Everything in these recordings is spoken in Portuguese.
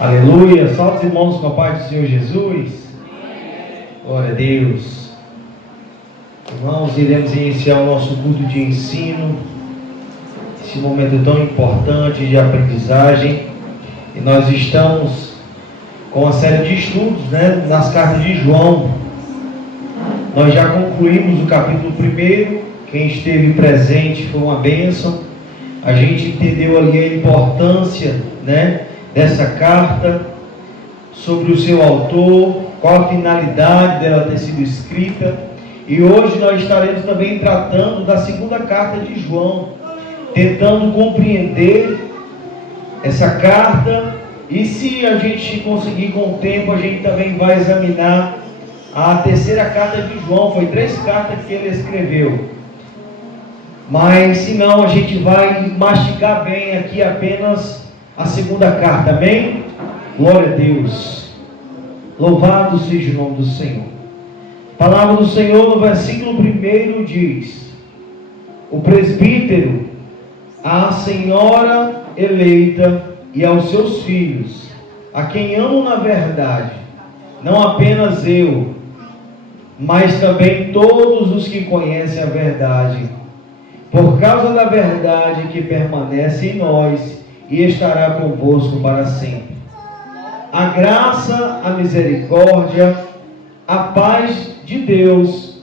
Aleluia, salve os irmãos com a paz do Senhor Jesus. Glória a Deus. Irmãos, iremos iniciar o nosso culto de ensino, esse momento tão importante de aprendizagem, e nós estamos com uma série de estudos, nas cartas de João. Nós já concluímos o capítulo 1, quem esteve presente foi uma bênção. A gente entendeu ali a importância, dessa carta, sobre o seu autor, qual a finalidade dela ter sido escrita. E hoje nós estaremos também tratando da segunda carta de João, tentando compreender essa carta, e se a gente conseguir com o tempo, a gente também vai examinar a terceira carta de João. Foi 3 cartas que ele escreveu, mas se não, a gente vai mastigar bem aqui apenas a segunda carta, amém? Glória a Deus, louvado seja o nome do Senhor. A palavra do Senhor no versículo 1 diz: o presbítero, a senhora eleita e aos seus filhos, a quem amo na verdade, não apenas eu, mas também todos os que conhecem a verdade, por causa da verdade que permanece em nós e estará convosco para sempre. A graça, a misericórdia, a paz de Deus,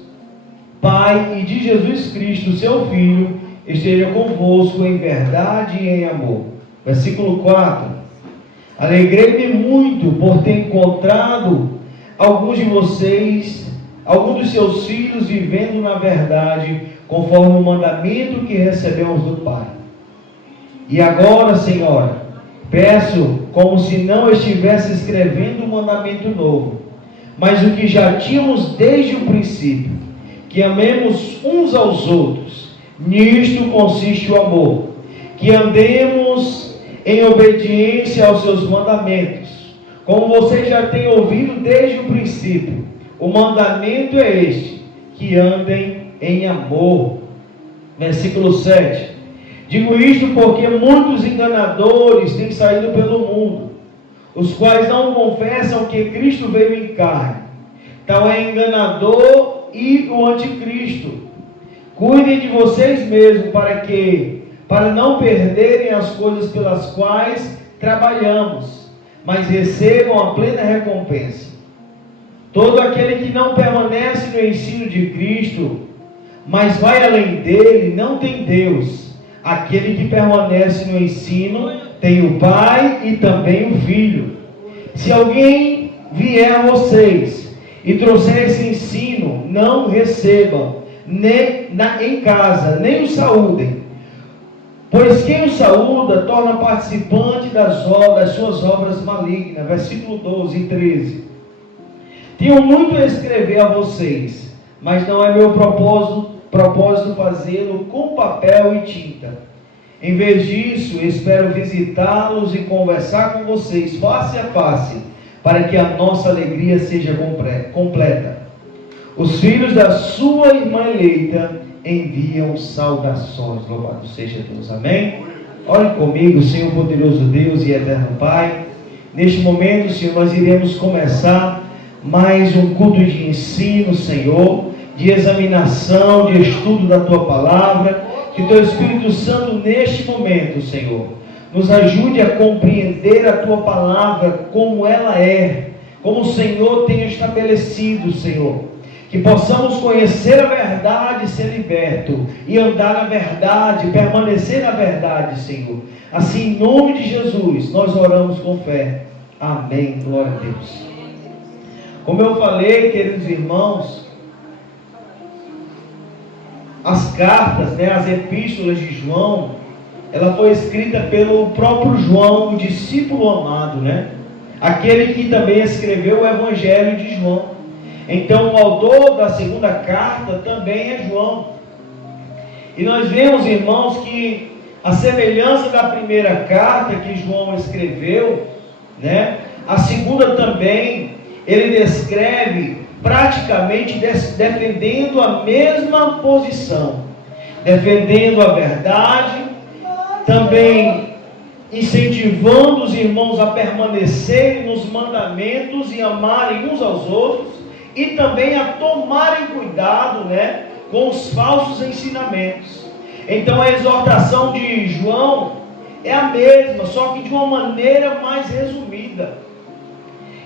Pai, e de Jesus Cristo, seu Filho, esteja convosco em verdade e em amor. Versículo 4. Alegrei-me muito por ter encontrado alguns de vocês, alguns dos seus filhos, vivendo na verdade, conforme o mandamento que recebemos do Pai. E agora, Senhora, peço como se não estivesse escrevendo um mandamento novo, mas o que já tínhamos desde o princípio, que amemos uns aos outros. Nisto consiste o amor, que andemos em obediência aos seus mandamentos. Como vocês já têm ouvido desde o princípio, o mandamento é este, que andem em amor. Versículo 7. Digo isto porque muitos enganadores têm saído pelo mundo, os quais não confessam que Cristo veio em carne. Tal é enganador e o anticristo. Cuidem de vocês mesmos para não perderem as coisas pelas quais trabalhamos, mas recebam a plena recompensa. Todo aquele que não permanece no ensino de Cristo, mas vai além dele, não tem Deus. Aquele que permanece no ensino tem o Pai e também o Filho. Se alguém vier a vocês e trouxer esse ensino, não recebam em casa, nem o saúdem, pois quem o saúda torna participante das suas obras malignas. Versículo 12 e 13. Tenho muito a escrever a vocês, mas não é meu propósito fazê-lo com papel e tinta. Em vez disso, espero visitá-los e conversar com vocês face a face, para que a nossa alegria seja completa. Os filhos da sua irmã eleita enviam saudações. Louvado seja Deus, amém? Ore comigo, Senhor poderoso Deus e eterno Pai. Neste momento, Senhor, nós iremos começar mais um culto de ensino, Senhor, de examinação, de estudo da Tua Palavra. Que Teu Espírito Santo neste momento, Senhor, nos ajude a compreender a Tua Palavra como ela é, como o Senhor tem estabelecido, Senhor. Que possamos conhecer a verdade e ser liberto, e andar na verdade, permanecer na verdade, Senhor. Assim, em nome de Jesus, nós oramos com fé. Amém. Glória a Deus. Como eu falei, queridos irmãos, as cartas, as epístolas de João, ela foi escrita pelo próprio João, o discípulo amado, aquele que também escreveu o Evangelho de João. Então o autor da segunda carta também é João. E nós vemos, irmãos, que a semelhança da primeira carta que João escreveu, a segunda também, ele descreve praticamente defendendo a mesma posição, defendendo a verdade, também incentivando os irmãos a permanecerem nos mandamentos e amarem uns aos outros, e também a tomarem cuidado, né, com os falsos ensinamentos. Então a exortação de João é a mesma, só que de uma maneira mais resumida.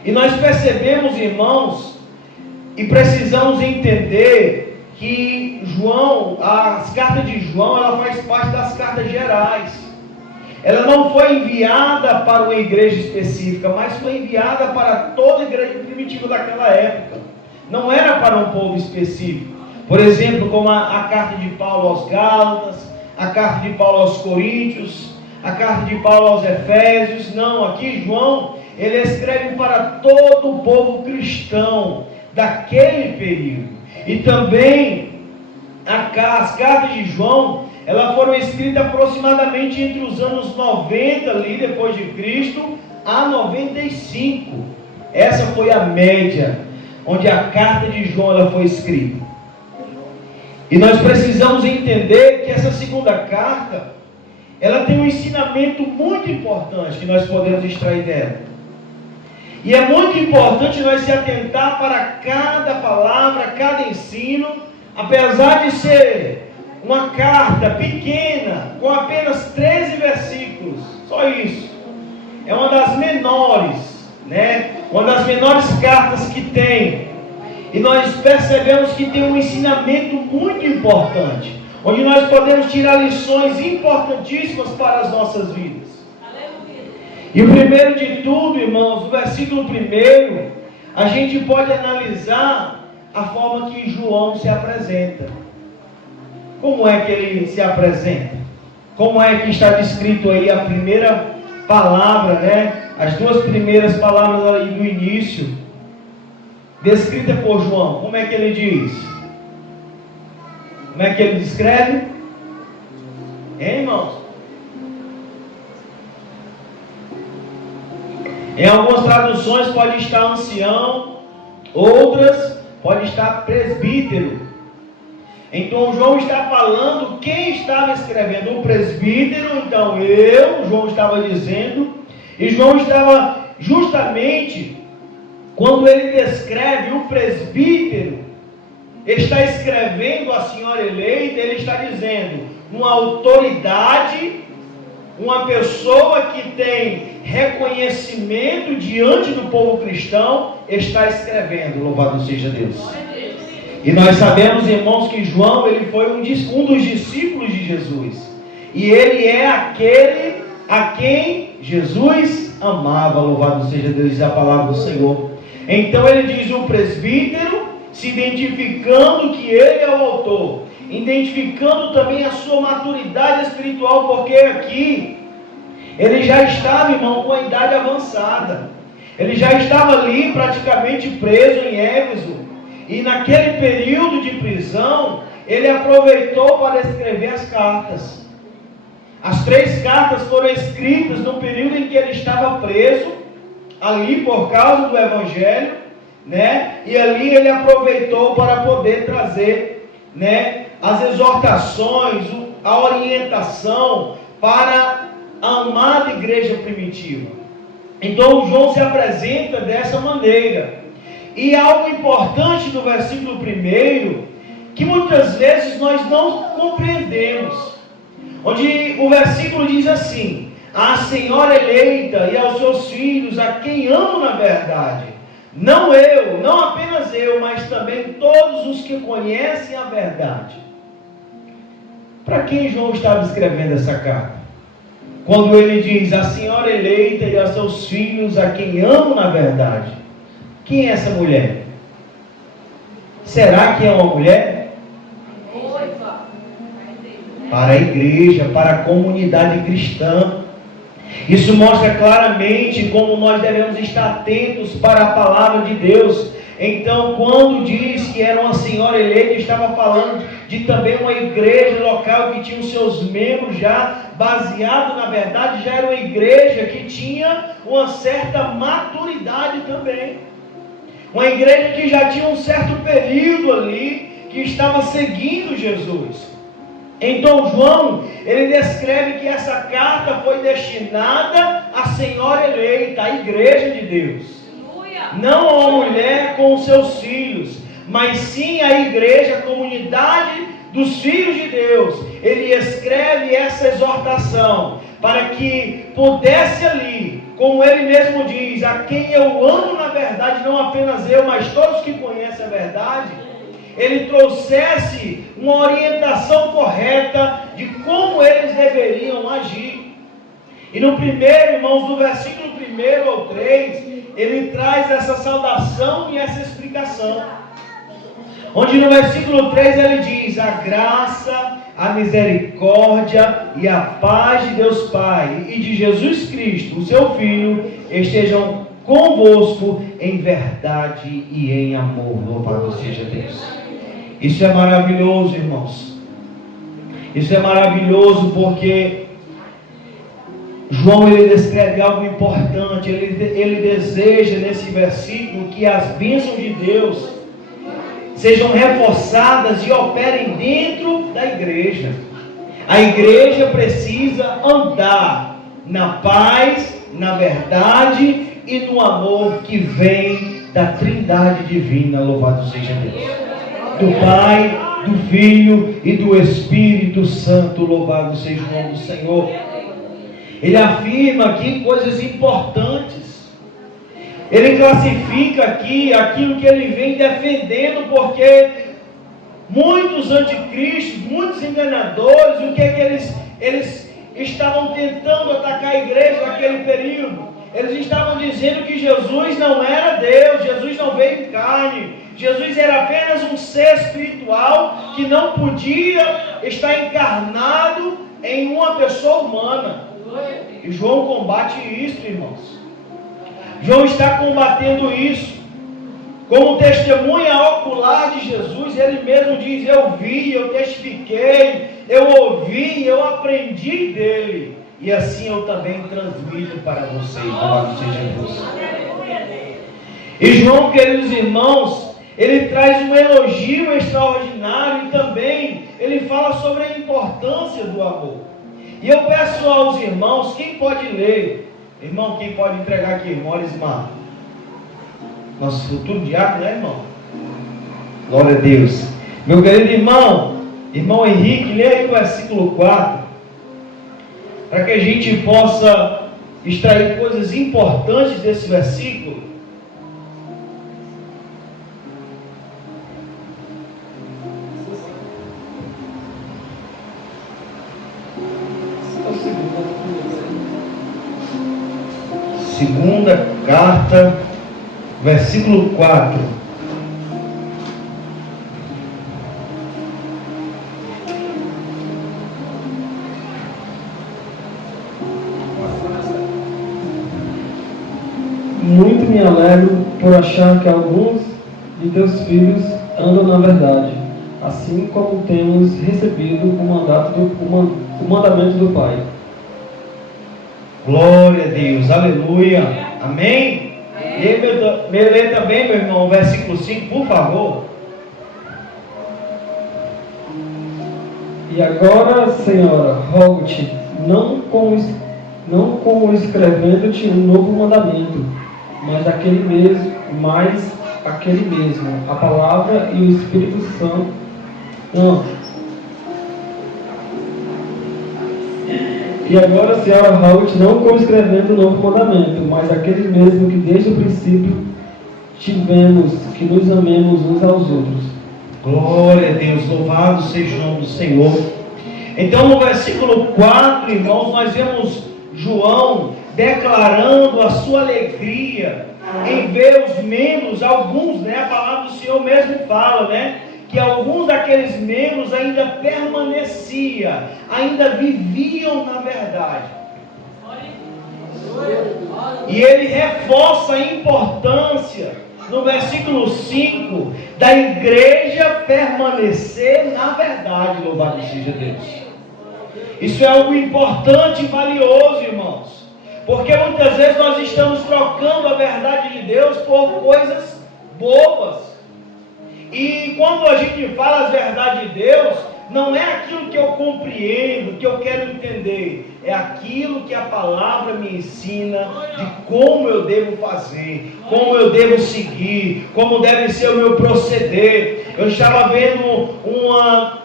E nós percebemos, irmãos, e precisamos entender que as cartas de João, ela faz parte das cartas gerais. Ela não foi enviada para uma igreja específica, mas foi enviada para toda a igreja primitiva daquela época. Não era para um povo específico. Por exemplo, como a carta de Paulo aos Gálatas, a carta de Paulo aos Coríntios, a carta de Paulo aos Efésios. Não, aqui João, ele escreve para todo o povo cristão daquele período. E também as cartas de João, elas foram escritas aproximadamente entre os anos 90 ali, depois de Cristo, a 95. Essa foi a média onde a carta de João ela foi escrita. E nós precisamos entender que essa segunda carta, ela tem um ensinamento muito importante que nós podemos extrair dela. E é muito importante nós se atentar para cada palavra, cada ensino, apesar de ser uma carta pequena, com apenas 13 versículos, só isso. É uma das menores, né? Uma das menores cartas que tem. E nós percebemos que tem um ensinamento muito importante, onde nós podemos tirar lições importantíssimas para as nossas vidas. E o primeiro de tudo, irmãos, o versículo 1, a gente pode analisar a forma que João se apresenta. Como é que ele se apresenta? Como é que está descrito aí a primeira palavra, né? As duas primeiras palavras aí do início, descrita por João. Como é que ele diz? Como é que ele descreve? Hein, irmãos? Em algumas traduções pode estar ancião, outras pode estar presbítero. Então João está falando quem estava escrevendo, o presbítero. Então João estava dizendo, e João estava justamente, quando ele descreve o presbítero, está escrevendo a senhora eleita, ele está dizendo uma autoridade, uma pessoa que tem reconhecimento diante do povo cristão, está escrevendo. Louvado seja Deus. E nós sabemos, irmãos, que João, ele foi um dos discípulos de Jesus, e ele é aquele a quem Jesus amava. Louvado seja Deus, a palavra do Senhor. Então ele diz o presbítero, se identificando que ele é o autor, identificando também a sua maturidade espiritual, porque aqui ele já estava, irmão, com a idade avançada. Ele já estava ali praticamente preso em Éfeso, e naquele período de prisão ele aproveitou para escrever as cartas. As 3 cartas foram escritas no período em que ele estava preso, ali por causa do Evangelho, né? E ali ele aproveitou para poder trazer, né, as exortações, a orientação para a amada igreja primitiva. Então João se apresenta dessa maneira. E algo importante do versículo 1, que muitas vezes nós não compreendemos, onde o versículo diz assim: a senhora eleita e aos seus filhos, a quem amo na verdade. Não apenas eu, mas também todos os que conhecem a verdade. Para quem João estava escrevendo essa carta? Quando ele diz a senhora eleita e aos seus filhos, a quem amo na verdade. Quem é essa mulher? Será que é uma mulher? Para a igreja, para a comunidade cristã. Isso mostra claramente como nós devemos estar atentos para a palavra de Deus. Então, quando diz que era uma senhora eleita, estava falando de também uma igreja local que tinha os seus membros já baseado na verdade, já era uma igreja que tinha uma certa maturidade também. Uma igreja que já tinha um certo período ali, que estava seguindo Jesus. Então João, ele descreve que essa carta foi destinada à senhora eleita, à igreja de Deus. Não a uma mulher com os seus filhos, mas sim à igreja, a comunidade dos filhos de Deus. Ele escreve essa exortação para que pudesse ali, como ele mesmo diz, a quem eu amo na verdade, não apenas eu, mas todos que conhecem a verdade, ele trouxesse uma orientação correta de como eles deveriam agir. E no primeiro, irmãos, do versículo 1 ao 3, ele traz essa saudação e essa explicação. Onde no versículo 3 ele diz: a graça, a misericórdia e a paz de Deus Pai e de Jesus Cristo, o seu Filho, estejam convosco em verdade e em amor. Louvado seja Deus. Isso é maravilhoso, irmãos. Isso é maravilhoso porque João, ele descreve algo importante. Ele deseja nesse versículo que as bênçãos de Deus sejam reforçadas e operem dentro da igreja. A igreja precisa andar na paz, na verdade e no amor que vem da Trindade divina. Louvado seja Deus. Do Pai, do Filho e do Espírito Santo. Louvado seja o nome do Senhor. Ele afirma aqui coisas importantes. Ele classifica aqui aquilo que ele vem defendendo, porque muitos anticristos, muitos enganadores, o que é que eles estavam tentando atacar a igreja naquele período? Eles estavam dizendo que Jesus não era Deus, Jesus não veio em carne, Jesus era apenas um ser espiritual que não podia estar encarnado em uma pessoa humana. E João combate isso, irmãos. João está combatendo isso. Como testemunha ocular de Jesus, ele mesmo diz: eu vi, eu testifiquei, eu ouvi, eu aprendi dele. E assim eu também transmito para vocês. Louvado seja Deus. E João, queridos irmãos, ele traz um elogio extraordinário e também ele fala sobre a importância do amor. E eu peço aos irmãos, quem pode ler? Irmão, quem pode entregar aqui? Irmão Olismar, nosso futuro diácono, né, irmão? Glória a Deus. Meu querido irmão Henrique, lê aí o versículo 4, para que a gente possa extrair coisas importantes desse versículo. Segunda carta, versículo 4. Muito me alegro por achar que alguns de teus filhos andam na verdade, assim como temos recebido o mandamento do Pai. Glória a Deus, aleluia, amém? E aí, lê também, meu irmão, o versículo 5, por favor. E agora, Senhora, rogo-te, não como escrevendo-te um novo mandamento, mas aquele mesmo, a palavra e o Espírito Santo. E agora, Senhora, rogo-te, não como escrevendo um novo mandamento, mas aquele mesmo que desde o princípio tivemos, que nos amemos uns aos outros. Glória a Deus, louvado seja o nome do Senhor. Então no versículo 4, irmãos, nós vemos João declarando a sua alegria em ver os membros, alguns, a palavra do Senhor mesmo fala, que alguns daqueles membros ainda permaneciam, ainda viviam na verdade. E ele reforça a importância, no versículo 5, da igreja permanecer na verdade. Louvado seja Deus. Isso é algo importante e valioso, irmãos, porque muitas vezes nós estamos trocando a verdade de Deus por coisas bobas. E quando a gente fala as verdades de Deus, não é aquilo que eu compreendo, que eu quero entender, é aquilo que a palavra me ensina de como eu devo fazer, como eu devo seguir, como deve ser o meu proceder. Eu estava vendo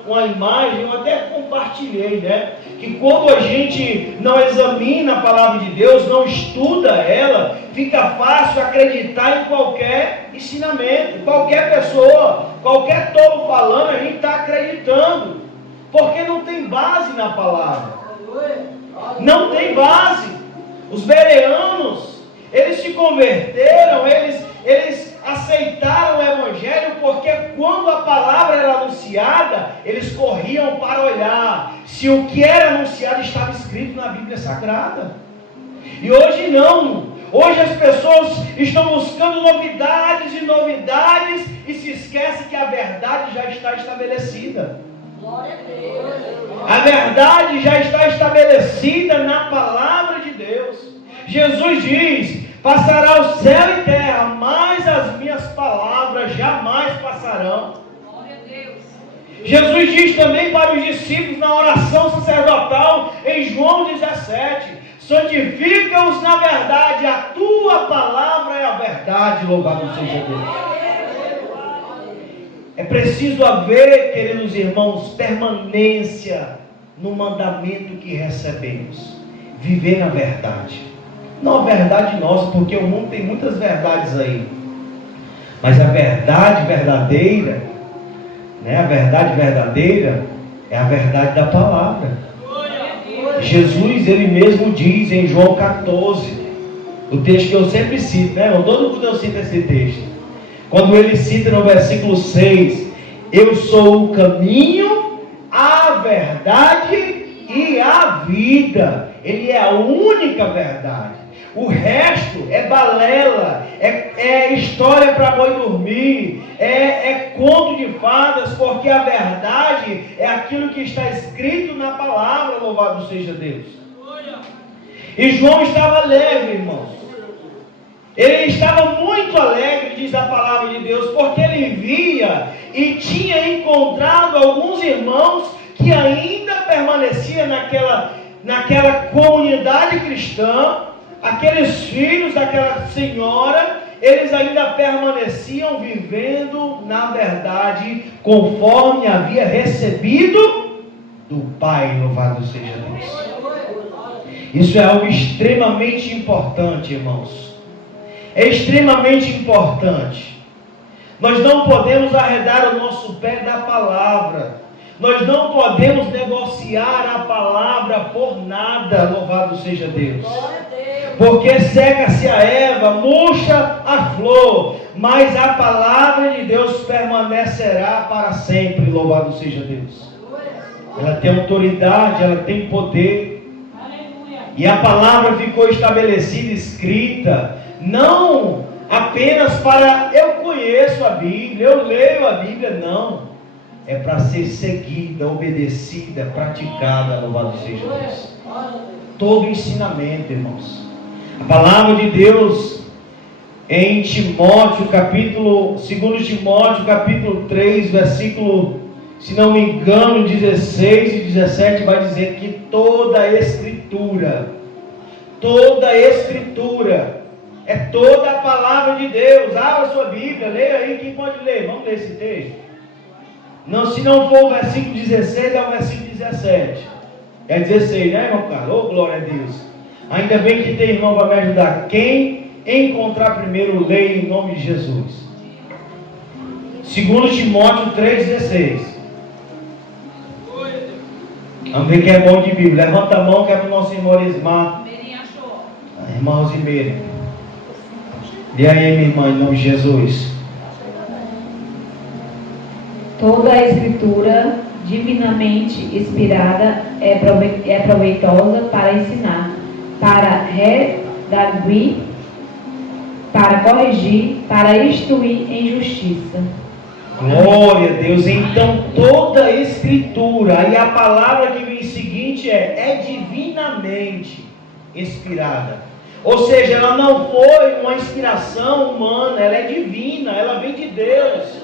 uma imagem, eu até compartilhei, né? Que quando a gente não examina a palavra de Deus, não estuda ela, fica fácil acreditar em qualquer ensinamento, qualquer pessoa, qualquer tolo falando, a gente está acreditando, porque não tem base na palavra, não tem base. Os bereanos, eles se converteram, eles aceitaram o Evangelho, porque quando a palavra era anunciada, eles corriam para olhar se o que era anunciado estava escrito na Bíblia Sagrada. E hoje não. Hoje as pessoas estão buscando novidades e novidades e se esquecem que a verdade já está estabelecida. Glória a Deus. A verdade já está estabelecida na palavra de Deus. Jesus diz: passará o céu e terra, mas as minhas palavras jamais passarão. Glória a Deus. Jesus diz também para os discípulos na oração sacerdotal em João 17: santifica-os na verdade, a tua palavra é a verdade. Louvado seja Deus. É preciso haver, queridos irmãos, permanência no mandamento que recebemos. Viver na verdade. Não a verdade nossa, porque o mundo tem muitas verdades aí. Mas a verdade verdadeira, né? A verdade verdadeira é a verdade da palavra. Jesus, ele mesmo diz em João 14, o texto que eu sempre cito, né? Todo mundo eu cito esse texto. Quando ele cita no versículo 6, eu sou o caminho, a verdade e a vida. Ele é a única verdade. O resto é balela, é história para boi dormir, é conto de fadas, porque a verdade é aquilo que está escrito na palavra, louvado seja Deus. E João estava alegre, irmãos. Ele estava muito alegre, diz a palavra de Deus, porque ele via e tinha encontrado alguns irmãos que ainda permaneciam naquela comunidade cristã. Aqueles filhos daquela senhora, eles ainda permaneciam vivendo na verdade conforme havia recebido do Pai, louvado seja Deus. Isso é algo extremamente importante, irmãos. É extremamente importante. Nós não podemos arredar o nosso pé da palavra. Nós não podemos negociar a palavra por nada, louvado seja Deus. Porque seca-se a erva, murcha a flor, mas a palavra de Deus permanecerá para sempre, louvado seja Deus. Ela tem autoridade, ela tem poder. E a palavra ficou estabelecida, escrita, não apenas para eu conheço a Bíblia, eu leio a Bíblia, não. É para ser seguida, obedecida, praticada, louvado seja Deus. Todo ensinamento, irmãos. A palavra de Deus em Timóteo, 2 Timóteo, capítulo 3, versículo, se não me engano, 16 e 17, vai dizer que toda a Escritura, é toda a palavra de Deus. Abra a sua Bíblia, leia aí, quem pode ler? Vamos ler esse texto. Não, se não for o versículo 16, é o versículo 17. É 16, né, irmão Carlos? Oh, glória a Deus. Ainda bem que tem irmão para me ajudar. Quem encontrar primeiro, leia em nome de Jesus. 2 Timóteo 3,16. Vamos ver quem é bom de Bíblia. Levanta a mão que é para o nosso irmão Elismar. Irmã Rosimeira. E aí, minha irmã, em nome de Jesus. Toda a Escritura divinamente inspirada é proveitosa para ensinar, para redarguir, para corrigir, para instruir em justiça. Glória a Deus. Então toda a Escritura, e a palavra que vem seguinte é divinamente inspirada. Ou seja, ela não foi uma inspiração humana, ela é divina, ela vem de Deus.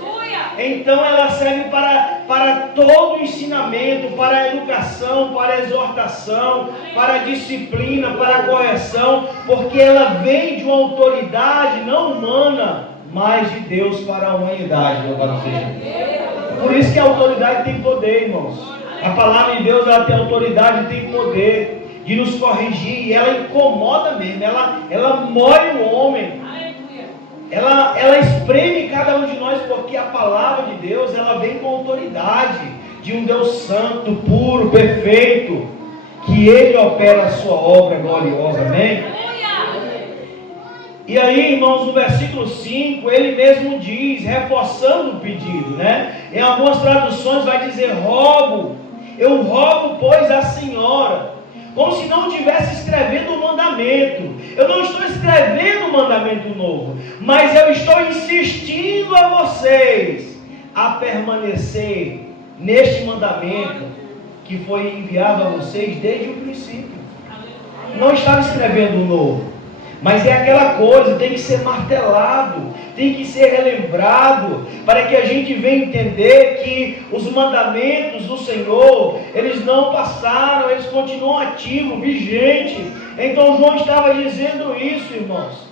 Então ela serve para todo o ensinamento, para a educação, para a exortação, para a disciplina, para a correção, porque ela vem de uma autoridade não humana, mas de Deus para a humanidade. Louvado seja Deus. Por isso que a autoridade tem poder, irmãos. A palavra de Deus, ela tem autoridade, tem poder de nos corrigir, e ela incomoda mesmo, ela mói o homem. Ela espreme cada um de nós, porque a palavra de Deus, ela vem com autoridade de um Deus santo, puro, perfeito, que Ele opera a sua obra gloriosa, amém? E aí, irmãos, no versículo 5, ele mesmo diz, reforçando o pedido, né? Em algumas traduções vai dizer, eu rogo, pois, a senhora, como se não estivesse escrevendo um mandamento. Eu não estou escrevendo um mandamento novo, mas eu estou insistindo a vocês a permanecer neste mandamento que foi enviado a vocês desde o princípio. Não estava escrevendo um novo, mas é aquela coisa, tem que ser martelado, tem que ser relembrado, para que a gente venha entender que os mandamentos do Senhor, eles não passaram, eles continuam ativos, vigentes. Então João estava dizendo isso, irmãos,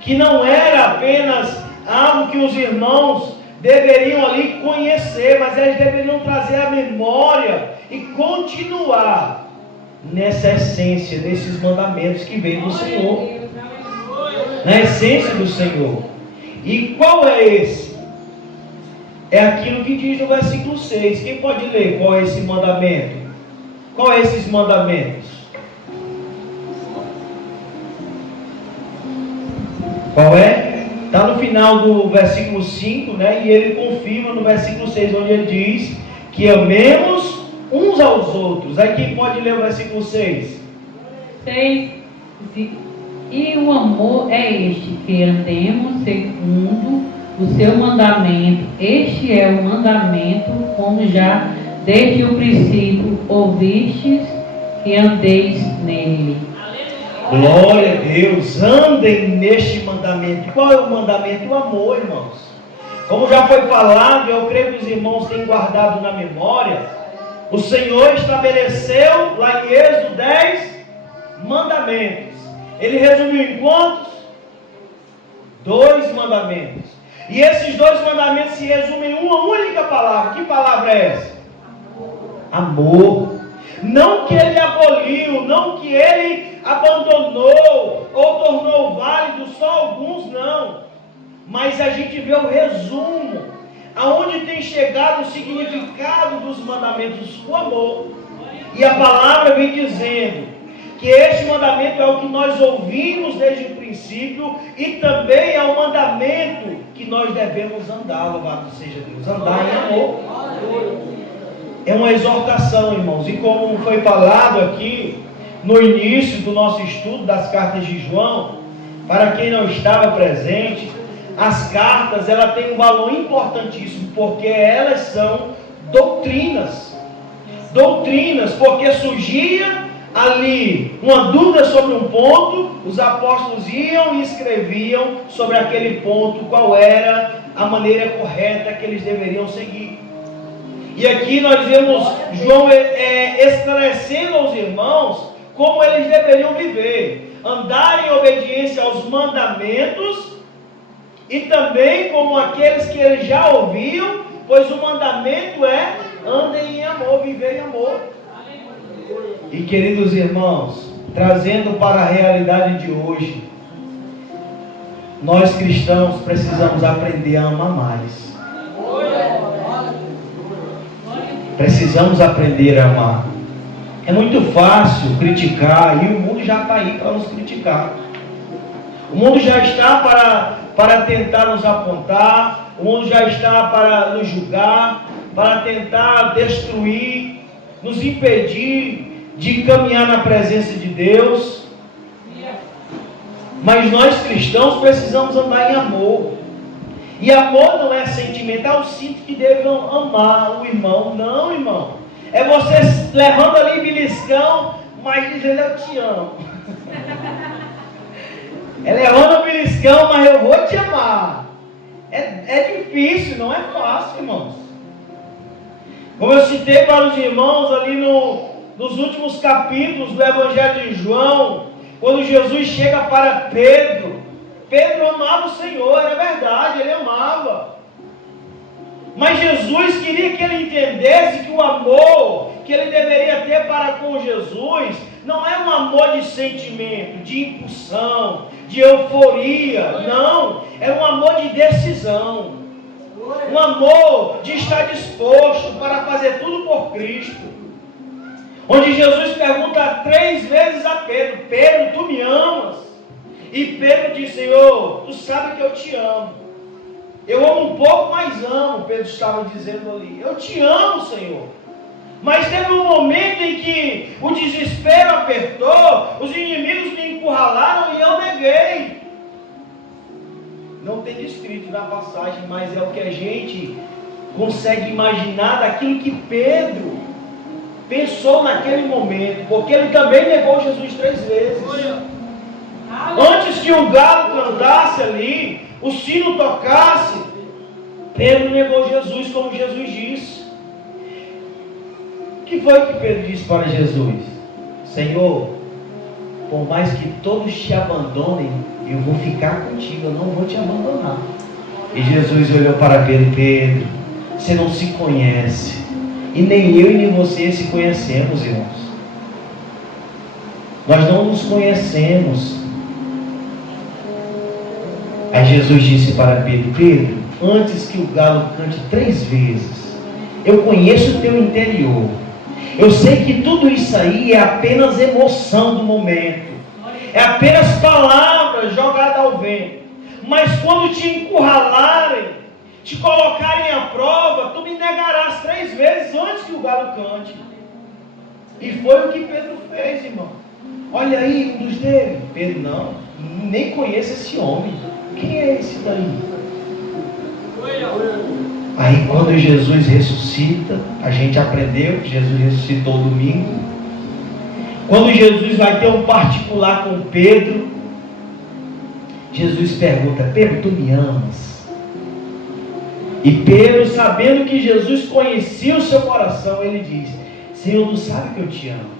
que não era apenas algo que os irmãos deveriam ali conhecer, mas eles deveriam trazer a memória e continuar nessa essência, desses mandamentos que vêm do Senhor, na essência do Senhor. E qual é esse? É aquilo que diz no versículo 6. Quem pode ler qual é esse mandamento? Qual é esses mandamentos? Qual é? Está no final do versículo 5, né? E ele confirma no versículo 6, onde ele diz que amemos uns aos outros. Aí quem pode ler o versículo 6? 6. E o amor é este, que andemos segundo o seu mandamento. Este é o mandamento, como já desde o princípio ouvistes, que andeis nele. Glória a Deus, andem neste mandamento. Qual é o mandamento? O amor, irmãos. Como já foi falado, eu creio que os irmãos têm guardado na memória, o Senhor estabeleceu lá em Êxodo 10 mandamentos. Ele resumiu em quantos? 2 mandamentos. E esses 2 mandamentos se resumem em uma única palavra. Que palavra é essa? Amor. Não que ele aboliu, não que ele abandonou ou tornou válido só alguns, não. Mas a gente vê o resumo, aonde tem chegado o significado dos mandamentos, o amor. E a palavra vem dizendo que este mandamento é o que nós ouvimos desde o princípio e também é o mandamento que nós devemos andar, louvado seja Deus, andar em amor. É uma exortação, irmãos, e como foi falado aqui no início do nosso estudo das cartas de João, para quem não estava presente, as cartas, ela têm um valor importantíssimo, porque elas são doutrinas, porque surgia ali uma dúvida sobre um ponto, os apóstolos iam e escreviam sobre aquele ponto, qual era a maneira correta que eles deveriam seguir. E aqui nós vemos João esclarecendo aos irmãos como eles deveriam viver, andar em obediência aos mandamentos, e também como aqueles que eles já ouviam, pois o mandamento é andem em amor, viver em amor. E queridos irmãos, trazendo para a realidade de hoje, nós cristãos precisamos aprender a amar mais. Precisamos aprender a amar. É muito fácil criticar, e o mundo já está aí para nos criticar. O mundo já está para tentar nos apontar, o mundo já está para nos julgar, para tentar destruir, nos impedir de caminhar na presença de Deus. Mas nós cristãos precisamos andar em amor. E amor não é sentimental, eu sinto que devam amar o irmão. Não, irmão. É você levando ali beliscão, mas dizendo eu te amo. É levando o beliscão, mas eu vou te amar. É É difícil, não é fácil, irmãos. Como eu citei para os irmãos ali nos últimos capítulos do Evangelho de João, quando Jesus chega para Pedro, Pedro amava o Senhor, era verdade, ele amava. Mas Jesus queria que ele entendesse que o amor que ele deveria ter para com Jesus não é um amor de sentimento, de impulsão, de euforia, não, é um amor de decisão, um amor de estar disposto para fazer tudo por Cristo. Onde Jesus pergunta 3 vezes a Pedro: Pedro, tu me amas? E Pedro diz: Senhor, tu sabe que eu te amo. Eu amo um pouco, mas amo. Pedro estava dizendo ali: eu te amo, Senhor. Mas teve um momento em que o desespero apertou, os inimigos me encurralaram e eu neguei. Não tem descrito na passagem, mas é o que a gente consegue imaginar daquilo que Pedro pensou naquele momento, porque ele também negou Jesus 3 vezes. Antes que o galo cantasse ali, o sino tocasse, Pedro negou Jesus, como Jesus disse. O que foi que Pedro disse para Jesus? Senhor, por mais que todos te abandonem, eu vou ficar contigo, eu não vou te abandonar. E Jesus olhou para Pedro: Pedro, você não se conhece, e nem eu e nem você se conhecemos, irmãos. Nós não nos conhecemos. Aí Jesus disse para Pedro: Pedro, antes que o galo cante 3 vezes, eu conheço o teu interior. Eu sei que tudo isso aí é apenas emoção do momento, é apenas palavras jogadas ao vento. Mas quando te encurralarem, te colocarem à prova, tu me negarás 3 vezes antes que o galo cante. E foi o que Pedro fez, irmão. Olha aí, um dos dele. Pedro: não, nem conheço esse homem. Quem é esse daí? Aí quando Jesus ressuscita, a gente aprendeu que Jesus ressuscitou domingo. Quando Jesus vai ter um particular com Pedro, Jesus pergunta: Pedro, tu me amas? E Pedro, sabendo que Jesus conhecia o seu coração, ele diz: Senhor, tu sabe que eu te amo.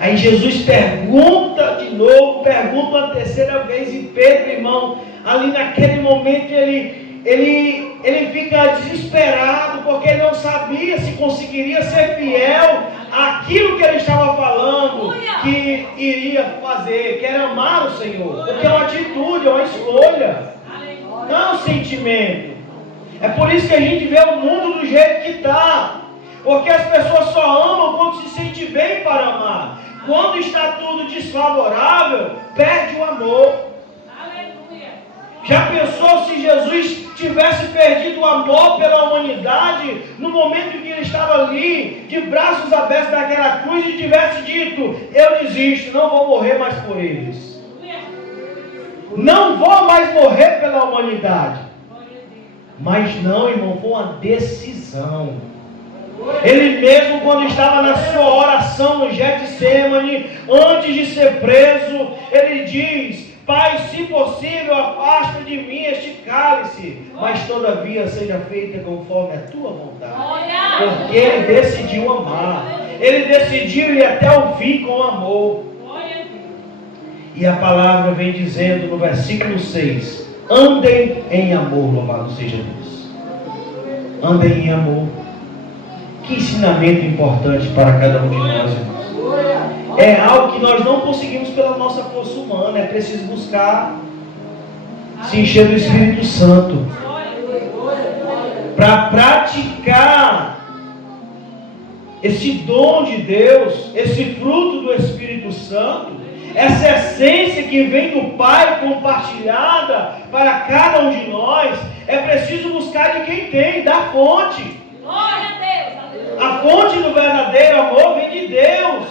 Aí Jesus pergunta de novo, pergunta uma 3ª vez, e Pedro, irmão, ali naquele momento ele fica desesperado, porque ele não sabia se conseguiria ser fiel àquilo que ele estava falando, que iria fazer, que era amar o Senhor, porque é uma atitude, é uma escolha, não é um sentimento. É por isso que a gente vê o mundo do jeito que está, porque as pessoas só amam quando se sente bem para amar. Quando está tudo desfavorável, perde o amor. Já pensou se Jesus tivesse perdido o amor pela humanidade no momento em que ele estava ali, de braços abertos naquela cruz, e tivesse dito: eu desisto, não vou morrer mais por eles, não vou mais morrer pela humanidade. Mas não, irmão, foi uma decisão. Ele mesmo, quando estava na sua oração no Getsemane, antes de ser preso, ele diz: Pai, se possível, afasta de mim este cálice, mas todavia seja feita conforme a tua vontade. Porque ele decidiu amar, ele decidiu ir até o fim com amor. E a palavra vem dizendo no versículo 6: andem em amor, louvado seja Deus. Andem em amor. Que ensinamento importante para cada um de nós, irmãos. É algo que nós não conseguimos pela nossa força humana. É preciso buscar se encher do Espírito Santo para praticar esse dom de Deus, esse fruto do Espírito Santo, essa essência que vem do Pai compartilhada para cada um de nós. É preciso buscar de quem tem, da fonte. A fonte do verdadeiro amor vem de Deus.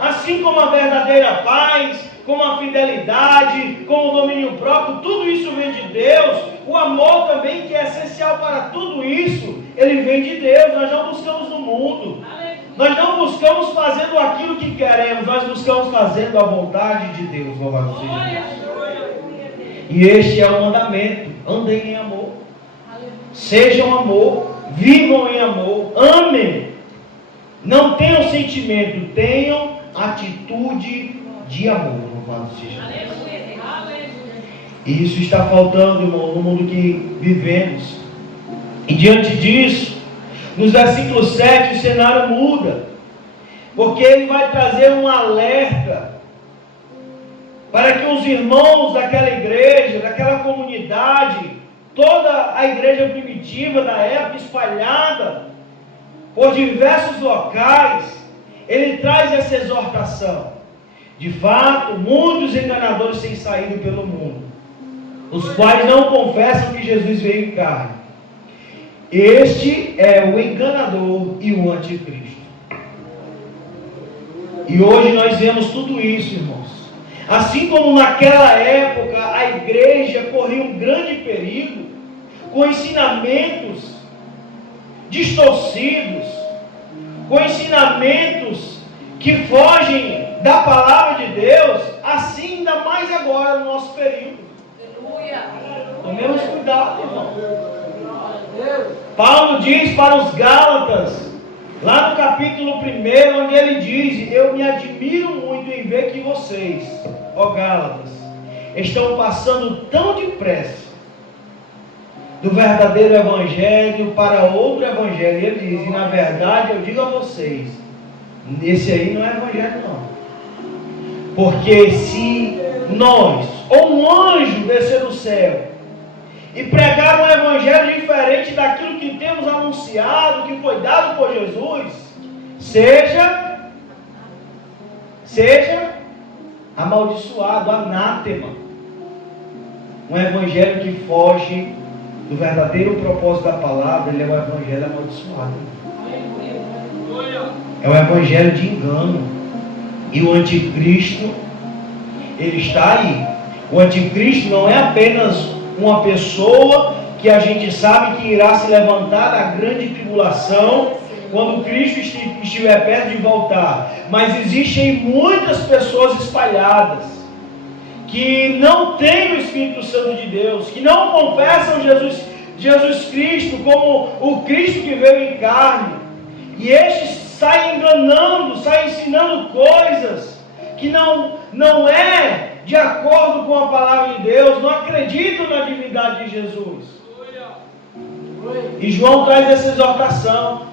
Assim como a verdadeira paz, como a fidelidade, como o domínio próprio, tudo isso vem de Deus. O amor também, que é essencial para tudo isso, ele vem de Deus. Nós não buscamos no mundo. Nós não buscamos fazendo aquilo que queremos, nós buscamos fazendo a vontade de Deus. Louvado seja Deus. E este é o mandamento: andem em amor. Sejam amor, vivam em amor, amem. Não tenham sentimento, tenham atitude de amor. Louvado seja Deus. E isso está faltando, irmão, no mundo que vivemos. E diante disso, nos versículos 7, o cenário muda. Porque ele vai trazer um alerta para que os irmãos daquela igreja, daquela comunidade, toda a igreja primitiva da época, espalhada por diversos locais, ele traz essa exortação. De fato, muitos enganadores têm saído pelo mundo, os quais não confessam que Jesus veio em carne. Este é o enganador e o anticristo. E hoje nós vemos tudo isso, irmãos. Assim como naquela época a igreja corria um grande perigo, com ensinamentos distorcidos, com ensinamentos que fogem da palavra de Deus, assim ainda mais agora no nosso período. Tomemos cuidado, irmão. Paulo diz para os Gálatas, lá no capítulo 1, onde ele diz: eu me admiro muito em ver que vocês, ó Gálatas, estão passando tão depressa do verdadeiro evangelho para outro evangelho. E ele diz: e na verdade eu digo a vocês, esse aí não é evangelho não. Porque se nós, ou um anjo descer do céu e pregar um evangelho diferente daquilo que temos anunciado, que foi dado por Jesus, seja amaldiçoado, anátema. Um evangelho que foge do verdadeiro propósito da palavra, ele é um evangelho amaldiçoado. É um evangelho de engano. E o anticristo, ele está aí. O anticristo não é apenas uma pessoa que a gente sabe que irá se levantar da grande tribulação quando Cristo estiver perto de voltar. Mas existem muitas pessoas espalhadas que não têm o Espírito Santo de Deus, que não confessam Jesus Cristo como o Cristo que veio em carne. E estes saem enganando, saem ensinando coisas que não é de acordo com a palavra de Deus, não acreditam na divindade de Jesus. E João traz essa exortação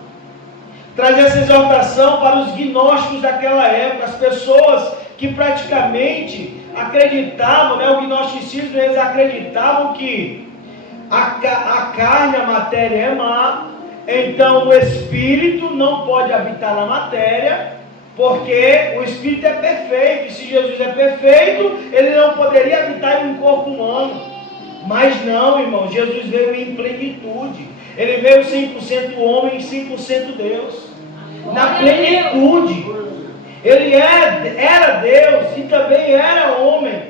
para os gnósticos daquela época, as pessoas que praticamente acreditavam, o gnosticismo, eles acreditavam que a carne, a matéria é má, então o espírito não pode habitar na matéria, porque o Espírito é perfeito, e se Jesus é perfeito, ele não poderia habitar em um corpo humano. Mas não, irmão, Jesus veio em plenitude. Ele veio 100% homem e 100% Deus. Na plenitude. Ele era Deus e também era homem.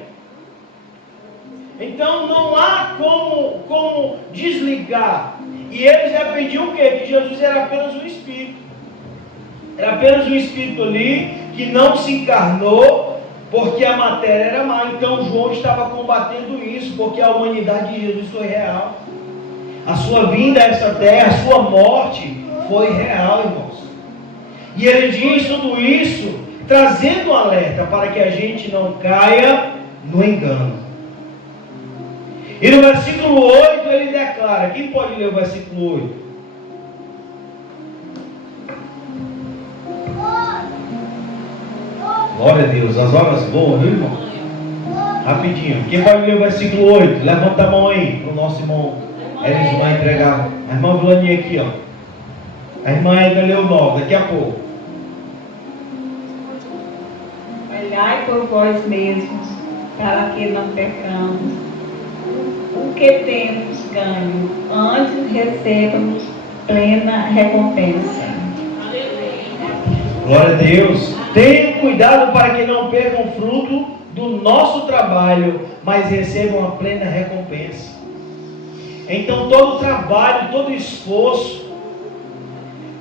Então não há como desligar. E eles defendiam o quê? Que Jesus era apenas um Espírito. Era apenas um Espírito ali que não se encarnou porque a matéria era má. Então João estava combatendo isso, porque a humanidade de Jesus foi real. A sua vinda a essa terra, a sua morte foi real, irmãos. E ele diz tudo isso trazendo um alerta para que a gente não caia no engano. E no versículo 8 ele declara, quem pode ler o versículo 8? Glória a Deus, as horas boas, viu, irmão? Rapidinho, quem pode ler o versículo 8? Levanta a mão aí, para o nosso irmão Elis vai entregar. A irmã Vlaninha aqui, ó. A irmã ainda leu 9, daqui a pouco. Olhai por vós mesmos, para que não pecamos. O que temos ganho, antes recebamos plena recompensa. Glória a Deus. Tenham cuidado para que não percam fruto do nosso trabalho, mas recebam a plena recompensa. Então todo o trabalho, todo o esforço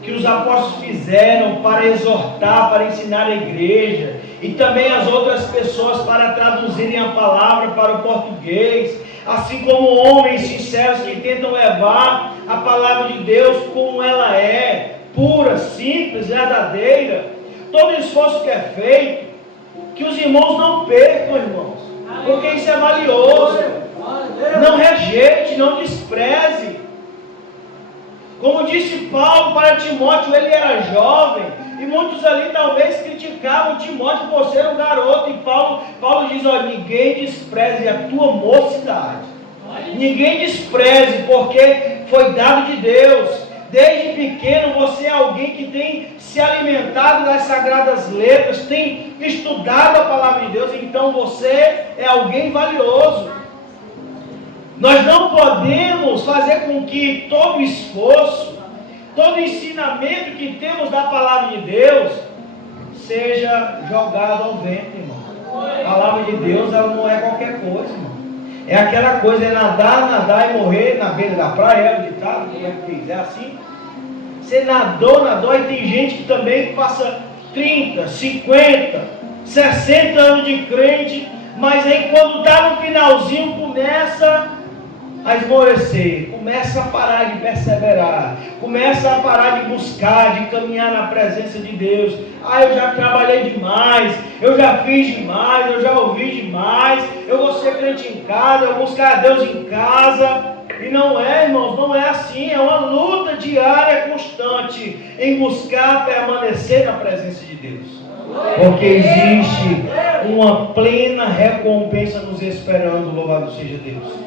que os apóstolos fizeram para exortar, para ensinar a igreja, e também as outras pessoas para traduzirem a palavra para o português, assim como homens sinceros que tentam levar a palavra de Deus como ela é, pura, simples, verdadeira, todo esforço que é feito, que os irmãos não percam, irmãos, porque isso é valioso. Não rejeite, não despreze. Como disse Paulo para Timóteo, ele era jovem, e muitos ali talvez criticavam Timóteo por ser um garoto, e Paulo diz, olha, ninguém despreze a tua mocidade, ninguém despreze, porque foi dado de Deus. Desde pequeno você é alguém que tem se alimentado das sagradas letras, tem estudado a palavra de Deus, então você é alguém valioso. Nós não podemos fazer com que todo esforço, todo ensinamento que temos da palavra de Deus seja jogado ao vento, irmão. A palavra de Deus, ela não é qualquer coisa, irmão. É aquela coisa, é nadar e morrer na beira da praia, é o ditado, como é que diz? É assim? Você nadou, e tem gente que também passa 30, 50, 60 anos de crente, mas aí quando está no finalzinho começa a esmorecer, começa a parar de perseverar, começa a parar de buscar, de caminhar na presença de Deus. Eu já trabalhei demais, eu já fiz demais, eu já ouvi demais, eu vou ser crente em casa, eu vou buscar a Deus em casa. E não é, irmãos, não é assim, é uma luta diária, constante, em buscar permanecer na presença de Deus. Porque existe uma plena recompensa nos esperando, louvado seja Deus.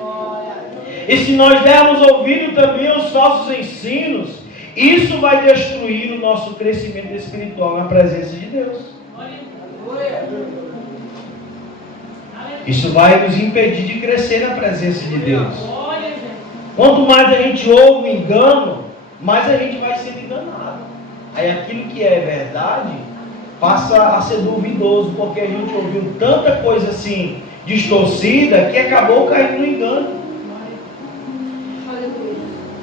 E se nós dermos ouvido também aos falsos ensinos, isso vai destruir o nosso crescimento espiritual na presença de Deus. Isso vai nos impedir de crescer na presença de Deus. Quanto mais a gente ouve o engano, mais a gente vai sendo enganado. Aí aquilo que é verdade passa a ser duvidoso, porque a gente ouviu tanta coisa assim distorcida que acabou caindo no engano.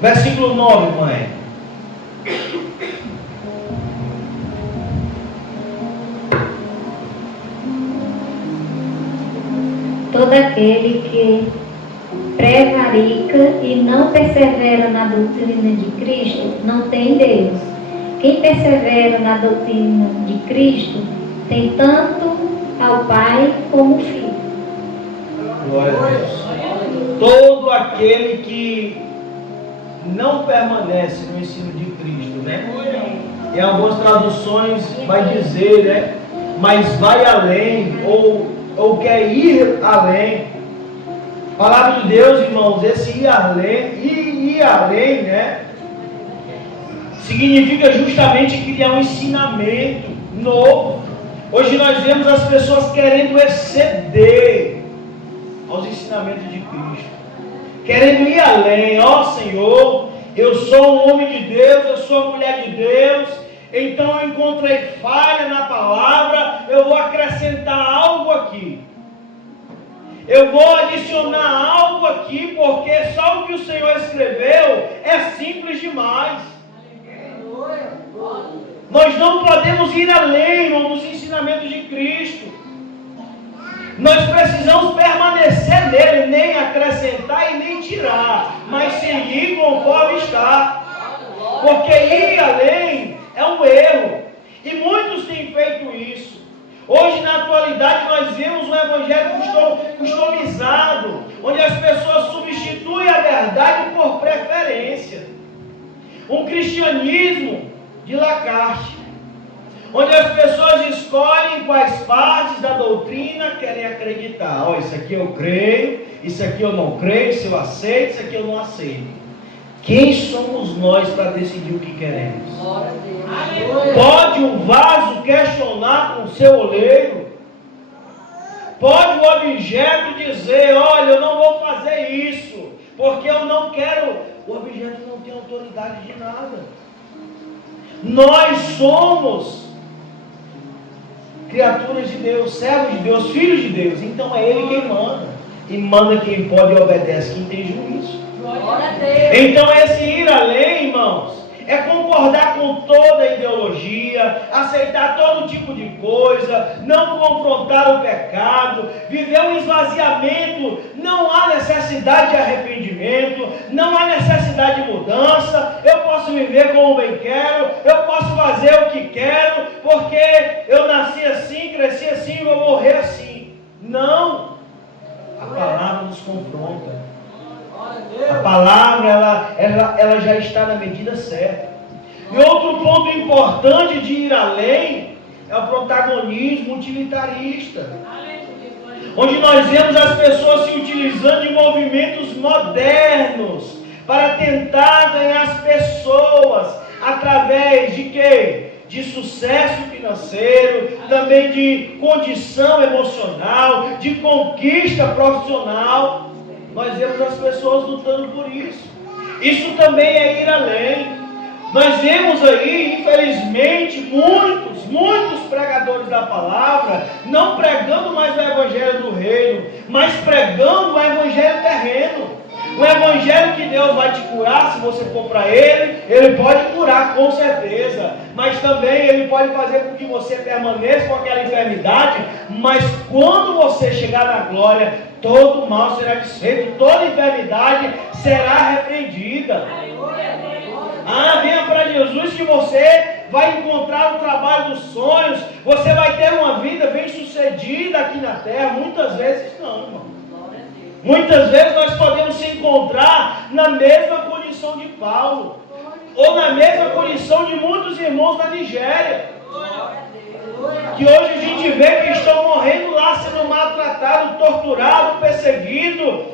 Versículo 9, mãe. Todo aquele que prevarica e não persevera na doutrina de Cristo não tem Deus. Quem persevera na doutrina de Cristo tem tanto ao Pai como o Filho. Glória a Deus. Todo aquele que não permanece no ensino de Cristo, né? Em algumas traduções vai dizer, né? Mas vai além, ou quer ir além. A palavra de Deus, irmãos, esse ir além, né? Significa justamente criar um ensinamento novo. Hoje nós vemos as pessoas querendo exceder aos ensinamentos de Cristo, querendo ir além. Senhor, eu sou um homem de Deus, eu sou uma mulher de Deus, então eu encontrei falha na palavra, eu vou acrescentar algo aqui, eu vou adicionar algo aqui, porque só o que o Senhor escreveu é simples demais. Nós não podemos ir além, irmão, dos ensinamentos de Cristo. Nós precisamos permanecer nele, nem acrescentar e nem tirar, mas seguir conforme está. Porque ir além é um erro, e muitos têm feito isso. Hoje, na atualidade, nós vemos um evangelho customizado, onde as pessoas substituem a verdade por preferência. Um cristianismo de la carte, onde as pessoas escolhem quais partes da doutrina querem acreditar. Isso aqui eu creio, isso aqui eu não creio, isso eu aceito, isso aqui eu não aceito. Quem somos nós para decidir o que queremos? Pode um vaso questionar com o seu oleiro? Pode o objeto dizer, olha, eu não vou fazer isso, porque eu não quero. O objeto não tem autoridade de nada. Nós somos criaturas de Deus, servos de Deus, filhos de Deus. Então é Ele quem manda. E manda quem pode e obedece quem tem juízo. Então esse ir além, irmãos, é concordar com toda a ideologia, aceitar todo tipo de coisa, não confrontar o pecado, viver um esvaziamento. Não há necessidade de arrependimento. arrependimento, não há necessidade de mudança, eu posso viver como bem quero, eu posso fazer o que quero, porque eu nasci assim, cresci assim e vou morrer assim. Não! A palavra nos confronta. A palavra, ela já está na medida certa. E outro ponto importante de ir além é o protagonismo utilitarista, onde nós vemos as pessoas se utilizando de movimentos modernos para tentar ganhar as pessoas através de quê? De sucesso financeiro, também de condição emocional, de conquista profissional. Nós vemos as pessoas lutando por isso. Isso também é ir além. Nós vemos aí, infelizmente, muitos pregadores da palavra não pregando mais o evangelho do reino, mas pregando o evangelho terreno. O evangelho que Deus vai te curar, se você for para Ele pode curar com certeza, mas também Ele pode fazer com que você permaneça com aquela enfermidade, mas quando você chegar na glória, todo mal será desfeito, toda enfermidade será repreendida. Venha para Jesus que você vai encontrar o trabalho dos sonhos, você vai ter uma vida bem sucedida aqui na terra. Muitas vezes não, irmão. Muitas vezes nós podemos se encontrar na mesma condição de Paulo, ou na mesma condição de muitos irmãos da Nigéria, que hoje a gente vê que estão morrendo lá, sendo maltratados, torturados, perseguidos,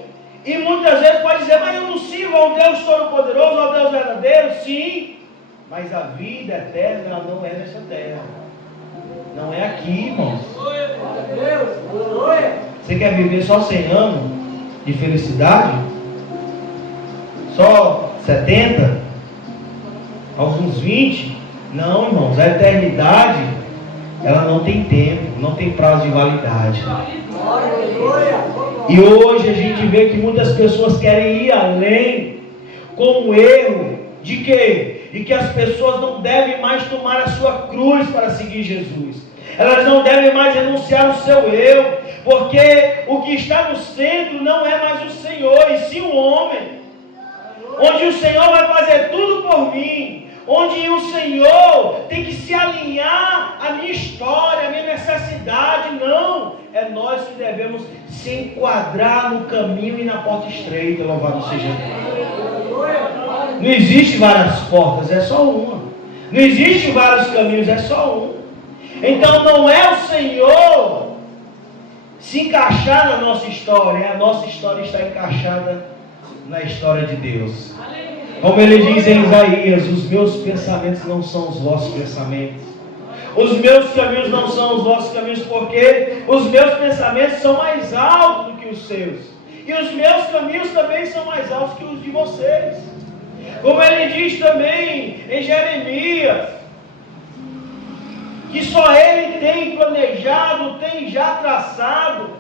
e muitas vezes pode dizer, mas eu não sirvo ao Deus Todo-Poderoso, ao Deus verdadeiro. Sim, mas a vida eterna ela não é nessa terra, não é aqui, irmãos. Você quer viver só 100 anos de felicidade? Só 70? Alguns 20? Não, irmãos, a eternidade ela não tem tempo, não tem prazo de validade. E hoje a gente vê que muitas pessoas querem ir além com o erro de quê? De que as pessoas não devem mais tomar a sua cruz para seguir Jesus. Elas não devem mais renunciar ao seu eu, porque o que está no centro não é mais o Senhor, e sim o homem. Onde o Senhor vai fazer tudo por mim, onde o Senhor tem que se alinhar à minha história, à minha necessidade. Não, é nós que devemos se enquadrar no caminho e na porta estreita. Louvado seja Deus. Não existe várias portas, é só uma. Não existe vários caminhos, é só um. Então não é o Senhor se encaixar na nossa história, a nossa história está encaixada na história de Deus. Como ele diz em Isaías, os meus pensamentos não são os vossos pensamentos, os meus caminhos não são os vossos caminhos, porque os meus pensamentos são mais altos do que os seus, e os meus caminhos também são mais altos que os de vocês. Como ele diz também em Jeremias, que só Ele tem planejado, tem já traçado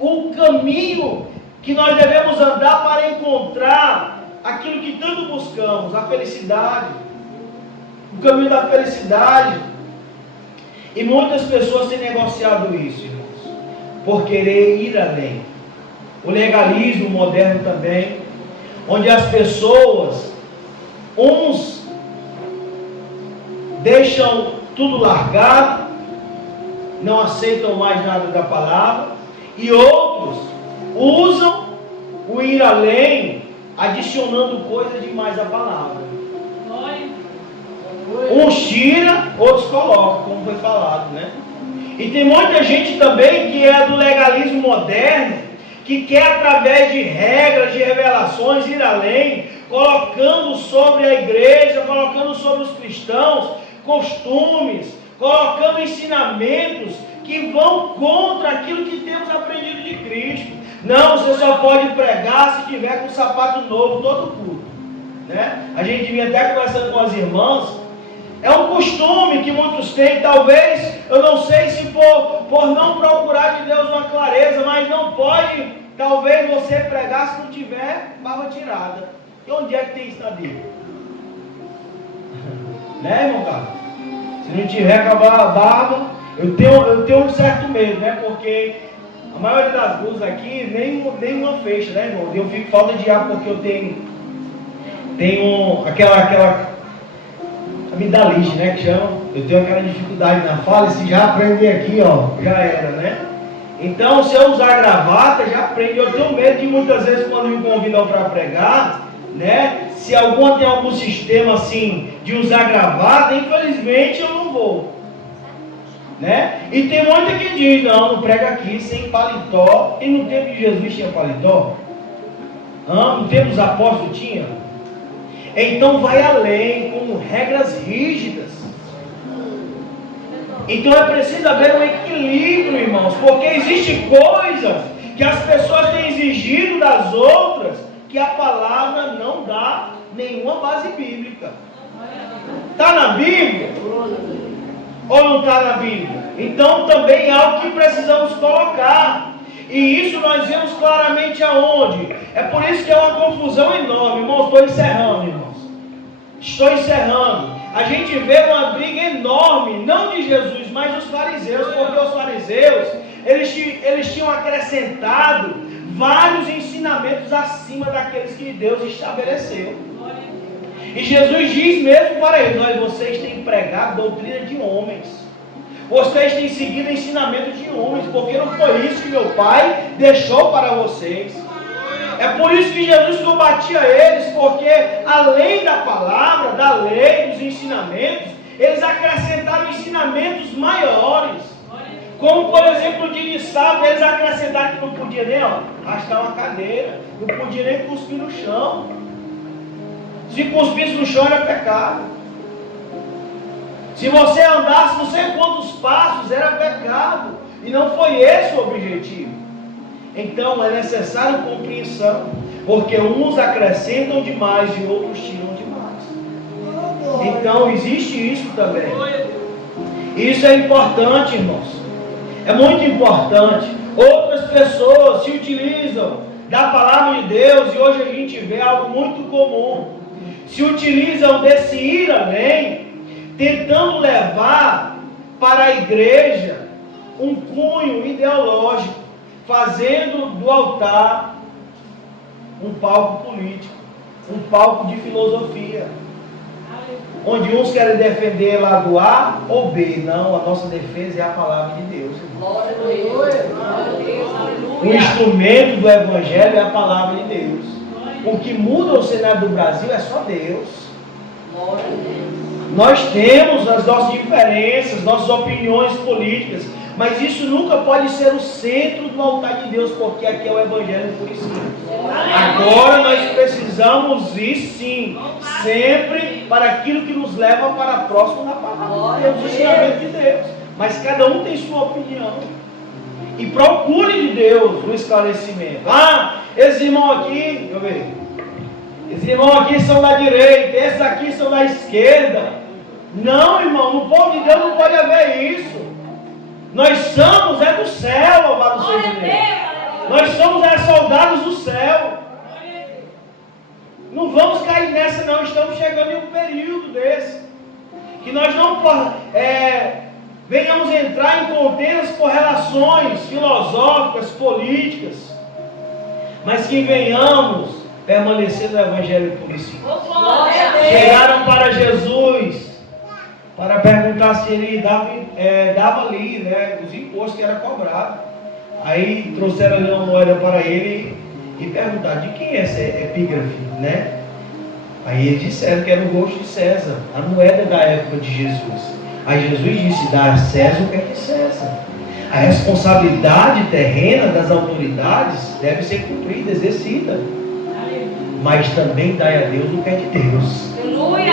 o caminho que nós devemos andar para encontrar aquilo que tanto buscamos, a felicidade, o caminho da felicidade. E muitas pessoas têm negociado isso, irmãos, por querer ir além. O legalismo moderno também, onde as pessoas, uns deixam tudo largado, não aceitam mais nada da palavra, e outros usam o ir além, adicionando coisas demais à palavra. Uns tiram, outros colocam, como foi falado, né? E tem muita gente também que é do legalismo moderno, que quer através de regras, de revelações, ir além, colocando sobre a igreja, colocando sobre os cristãos costumes, colocando ensinamentos que vão contra aquilo que temos aprendido de Cristo. Não, você só pode pregar se tiver com um sapato novo todo culto, né? A gente vinha até conversando com as irmãs, é um costume que muitos têm, talvez, eu não sei se por não procurar de Deus uma clareza, mas não pode, talvez, você pregar se não tiver barba tirada. E onde é que tem isso na Bíblia? Né, irmão Carlos? Se não tiver com a barba, eu tenho um certo medo, né? Porque A maioria das blusas aqui, nenhuma fecha, né, irmão? Eu fico falta de ar porque eu tenho aquela amidalite, né, que chama. Eu tenho aquela dificuldade na fala, e se já aprender aqui, ó, já era, né? Então, se eu usar gravata, já aprendi. Eu tenho medo de muitas vezes, quando me convidam para pregar, né? Se alguma tem algum sistema assim de usar gravata, infelizmente eu não vou, né? E tem muita que diz, não prega aqui sem paletó. E no tempo de Jesus tinha paletó? No tempo dos apóstolos tinha? Então vai além, com regras rígidas. Então é preciso haver um equilíbrio, irmãos, porque existem coisas que as pessoas têm exigido das outras, que a palavra não dá nenhuma base bíblica. Está na Bíblia? Ou não está na Bíblia? Então também é algo que precisamos colocar. E isso nós vemos claramente aonde? É por isso que é uma confusão enorme. Irmãos, estou encerrando, irmãos. Estou encerrando. A gente vê uma briga enorme, não de Jesus, mas dos fariseus, porque os fariseus, eles tinham acrescentado vários ensinamentos acima daqueles que Deus estabeleceu. E Jesus diz mesmo para eles: olha, vocês têm pregado doutrina de homens, vocês têm seguido ensinamento de homens, porque não foi isso que meu Pai deixou para vocês. É por isso que Jesus combatia eles, porque além da palavra, da lei, dos ensinamentos, eles acrescentaram ensinamentos maiores. Como por exemplo o de sábado, eles acrescentaram que não podia nem arrastar uma cadeira, não podia nem cuspir no chão. Se cuspisse no chão era pecado. Se você andasse não sei quantos passos era pecado. E não foi esse o objetivo. Então é necessário compreensão, porque uns acrescentam demais e outros tiram demais. Então existe isso também. Isso é importante, irmãos. É muito importante. Outras pessoas se utilizam da palavra de Deus, e hoje a gente vê algo muito comum. Se utilizam desse ir além, tentando levar para a igreja um cunho ideológico, fazendo do altar um palco político, um palco de filosofia, onde uns querem defender lado A ou B. Não, a nossa defesa é a palavra de Deus. Glória a Deus. O instrumento do Evangelho é a palavra de Deus. O que muda o cenário do Brasil é só Deus. Glória a Deus. Nós temos as nossas diferenças, nossas opiniões políticas, mas isso nunca pode ser o centro do altar de Deus, porque aqui é o Evangelho por si. Agora nós precisamos ir sim, sempre para aquilo que nos leva para próximo da palavra de Deus, o ensinamento de Deus. Mas cada um tem sua opinião. E procure de Deus o esclarecimento. Esses irmãos aqui, deixa eu ver. Esses irmãos aqui são da direita, esses aqui são da esquerda. Não, irmão, no povo de Deus não pode haver isso. Nós somos do céu, louvado seja Deus. Nós somos soldados do céu. Não vamos cair nessa não, estamos chegando em um período desse. Que nós não venhamos entrar em contendas por relações filosóficas, políticas, mas que venhamos permanecer no Evangelho por si. Chegaram para Jesus para perguntar se ele dava ali, né, os impostos que era cobrado. Aí trouxeram ali uma moeda para ele e perguntaram: de quem é essa epígrafe, né? Aí eles disseram que era o rosto de César, a moeda da época de Jesus. Aí Jesus disse: dá a César o que é de César. A responsabilidade terrena das autoridades deve ser cumprida, exercida. Mas também dai a Deus o que é de Deus. Aleluia!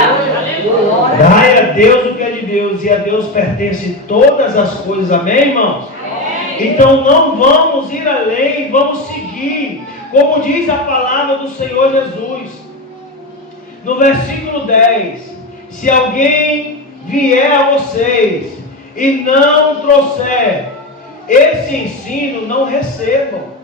Dai a Deus o que é de Deus, e a Deus pertence todas as coisas, amém, irmãos? Amém. Então não vamos ir além, vamos seguir, como diz a palavra do Senhor Jesus, no versículo 10: se alguém vier a vocês e não trouxer esse ensino, não recebam.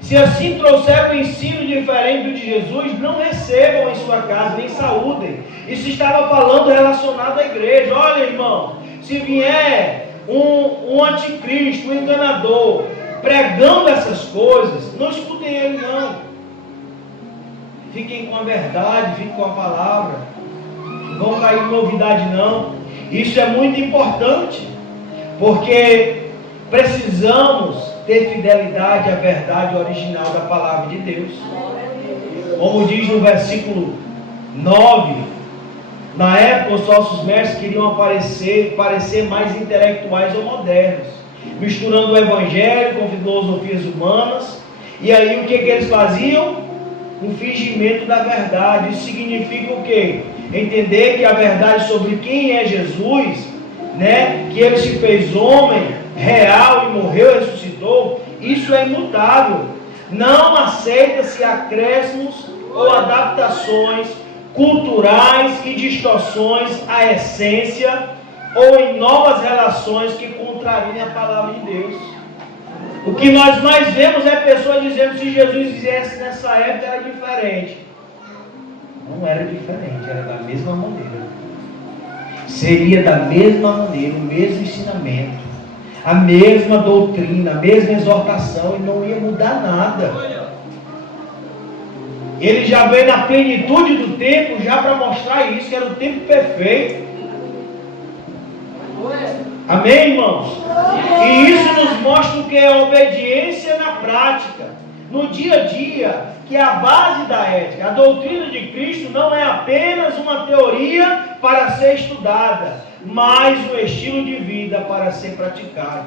Se assim trouxer um ensino diferente do de Jesus, não recebam em sua casa, nem saúdem. Isso estava falando relacionado à igreja. Olha, irmão, se vier um anticristo, um enganador, pregando essas coisas, não escutem ele não. Fiquem com a verdade, fiquem com a palavra. Não vão cair em novidade não. Isso é muito importante, porque precisamos ter fidelidade à verdade original da palavra de Deus. Como diz no versículo 9, na época os nossos mestres queriam parecer mais intelectuais ou modernos, misturando o evangelho com filosofias humanas. E aí o que eles faziam? Um fingimento da verdade. Isso significa o quê? Entender que a verdade sobre quem é Jesus, né, que ele se fez homem real e morreu e ressuscitou, isso é imutável. Não aceita-se acréscimos ou adaptações culturais e distorções à essência ou em novas relações que contrariem a palavra de Deus. O que nós mais vemos é pessoas dizendo que se Jesus viesse nessa época era diferente. Não era diferente, era da mesma maneira. Seria da mesma maneira, o mesmo ensinamento, a mesma doutrina, a mesma exortação, e não ia mudar nada. Ele já veio na plenitude do tempo, já para mostrar isso, que era o tempo perfeito. Amém, irmãos? E isso nos mostra o que é obediência na prática, no dia a dia, que é a base da ética. A doutrina de Cristo não é apenas uma teoria para ser estudada, mas um estilo de vida para ser praticado.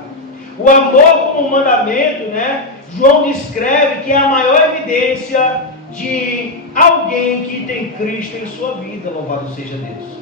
O amor como mandamento, né? João descreve que é a maior evidência de alguém que tem Cristo em sua vida. Louvado seja Deus.